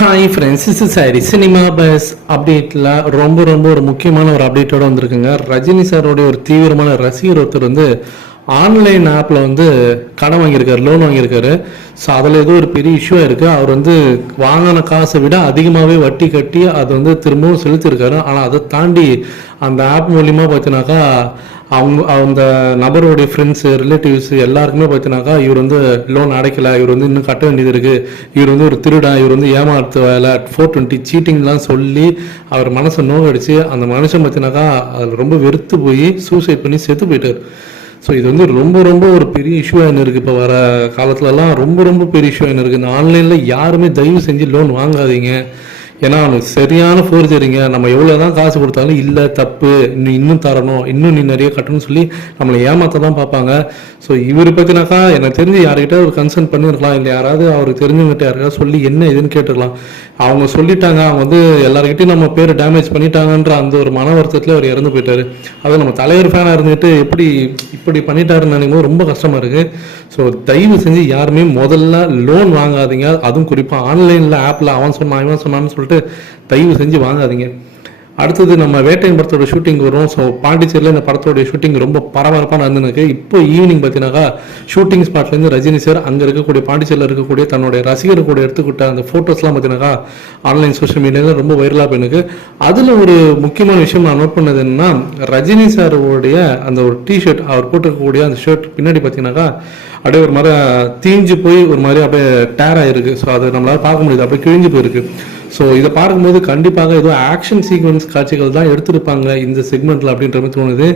Hi friends, is sorry cinema bus அப்டேட்டில் ரொம்ப ஒரு முக்கியமான ஒரு அப்டேட்டோடு வந்திருக்குங்க. ரஜினி சாரோடைய ஒரு தீவிரமான ரசிகர் ஒருத்தர் வந்து ஆன்லைன் ஆப்பில் வந்து கடன் வாங்கியிருக்காரு, லோன் வாங்கியிருக்காரு. ஸோ அதில் ஏதோ ஒரு பெரிய இஷ்யூவாக இருக்குது. அவர் வந்து வாங்கின காசை விட அதிகமாகவே வட்டி கட்டி அதை வந்து திரும்பவும் செலுத்தியிருக்காரு. ஆனால் அதை தாண்டி அந்த ஆப் மூலிமா பார்த்தீங்கன்னாக்கா அந்த நபருடைய ஃப்ரெண்ட்ஸு, ரிலேட்டிவ்ஸு எல்லாருக்குமே பார்த்தீங்கன்னாக்கா இவர் வந்து லோன் அடைக்கலை, இவர் வந்து இன்னும் கட்ட வேண்டியது இருக்குது, இவர் வந்து ஒரு திருடன், இவர் வந்து ஏமாத்து வேலை 420 சீட்டிங்லாம் சொல்லி அவர் மனசை நோக்கடிச்சு அந்த மனுஷன் பார்த்தீங்கன்னாக்கா அதில் ரொம்ப வெறுத்து போய் சூசைட் பண்ணி செத்து போயிட்டார். ஸோ இது வந்து ரொம்ப ஒரு பெரிய இஷ்யூ ஆகின்னு இருக்குது. இப்போ வர காலத்துலலாம் ரொம்ப பெரிய இஷ்யூ ஆகின்னு இருக்குது. இந்த ஆன்லைனில் யாருமே தயவு செஞ்சு லோன் வாங்காதீங்க. ஏன்னா அவனுக்கு சரியான ஃபோர்ஜரிங்க. நம்ம எவ்வளோ தான் காசு கொடுத்தாலும் இல்லை தப்பு, இன்னும் தரணும், இன்னும் நீ நிறைய கட்டணும்னு சொல்லி நம்மளை ஏமாற்ற தான் பார்ப்பாங்க. ஸோ இவர் பற்றினாக்கா எனக்கு தெரிஞ்சு யார்கிட்ட ஒரு கன்சல்ட் பண்ணியிருக்கலாம், இல்லை யாராவது அவருக்கு தெரிஞ்சவங்ககிட்ட யாராவது சொல்லி என்ன இதுன்னு கேட்டுருக்கலாம். அவங்க சொல்லிட்டாங்க, அவங்க வந்து எல்லாருக்கிட்டையும் நம்ம பேர் டேமேஜ் பண்ணிட்டாங்கன்ற அந்த ஒரு மன வருத்தத்தில் அவர் இறந்து போயிட்டார். அது நம்ம தலைவர் ஃபேனாக இருந்துட்டு இப்படி பண்ணிட்டாருன்னு நினைக்கும் ரொம்ப கஷ்டமாக இருக்குது. ஸோ தயவு செஞ்சு யாருமே முதல்ல லோன் வாங்காதீங்க. அதுவும் குறிப்பாக ஆன்லைனில் ஆப்பில் அவன் சொன்னான்னு சொல்லிட்டு தயவு செஞ்சு வாங்காதீங்க. அடுத்தது நம்ம வேட்டையன் படத்தோட ஷூட்டிங் வரும். ஸோ பாண்டிச்சேரியில் இந்த படத்தோடைய ஷூட்டிங் ரொம்ப பரபரப்பாக நடந்துருக்கு. இப்போ ஈவினிங் பார்த்தீங்கன்னாக்கா ஷூட்டிங் ஸ்பாட்லேருந்து ரஜினி சார் அங்கே இருக்கக்கூடிய பாண்டிச்சேரியில் இருக்கக்கூடிய தன்னுடைய ரசிகர் கூட எடுத்துக்கிட்ட அந்த ஃபோட்டோஸ்லாம் பார்த்தீங்கன்னாக்கா ஆன்லைன் சோஷியல் மீடியாவில் ரொம்ப வைரலாக போயிருக்கு. அதில் ஒரு முக்கியமான விஷயம் நான் நோட் பண்ணது என்னன்னா, ரஜினி சாரோடைய அந்த ஒரு டிஷர்ட், அவர் போட்டிருக்கக்கூடிய அந்த ஷர்ட் பின்னாடி பார்த்தீங்கன்னாக்கா அப்படியே ஒரு மாதிரி தீஞ்சு போய் ஒரு மாதிரி அப்படியே டேர் ஆகிருக்கு. ஸோ அதை நம்மளால் பார்க்க முடியுது, அப்படியே கிழிஞ்சு போயிருக்கு. ஸோ இதை பார்க்கும்போது கண்டிப்பாக ஏதோ ஆக்ஷன் சீக்வன்ஸ் காட்சிகள் தான் எடுத்திருப்பாங்க இந்த செக்மெண்ட்டில் அப்படின்ற மாதிரி தோணுது.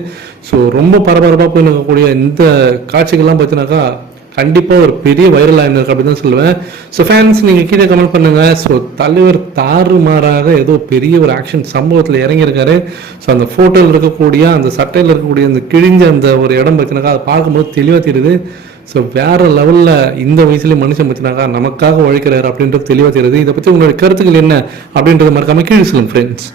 ஸோ ரொம்ப பரபரப்பாக போய் இருக்கக்கூடிய இந்த காட்சிகள்லாம் பார்த்தீங்கன்னாக்கா கண்டிப்பாக ஒரு பெரிய வைரல் ஆகிருக்கு அப்படின்னு தான் சொல்லுவேன். ஸோ ஃபேன்ஸ் நீங்கள் கீழே கமெண்ட் பண்ணுங்கள். ஸோ தலைவர் தாறுமாறாக ஏதோ பெரிய ஒரு ஆக்ஷன் சம்பவத்தில் இறங்கியிருக்காரு. ஸோ அந்த ஃபோட்டோவில் இருக்கக்கூடிய அந்த சட்டையில் இருக்கக்கூடிய அந்த கிழிஞ்ச அந்த ஒரு இடம் பார்த்தீங்கன்னாக்கா அதை பார்க்கும்போது தெளிவாக தெரியுது. ஸோ வேறு லெவலில் இந்த வயசுலேயே மனுஷன் பார்த்தீங்கன்னாக்கா நமக்காக உழைக்கிறாரு அப்படின்றது தெளிவாக தெரியுது. இதை பற்றி உங்களுடைய கருத்துக்கள் என்ன அப்படின்றத மறக்காமல் கீழே சொல்லுங்கள் ஃப்ரெண்ட்ஸ்.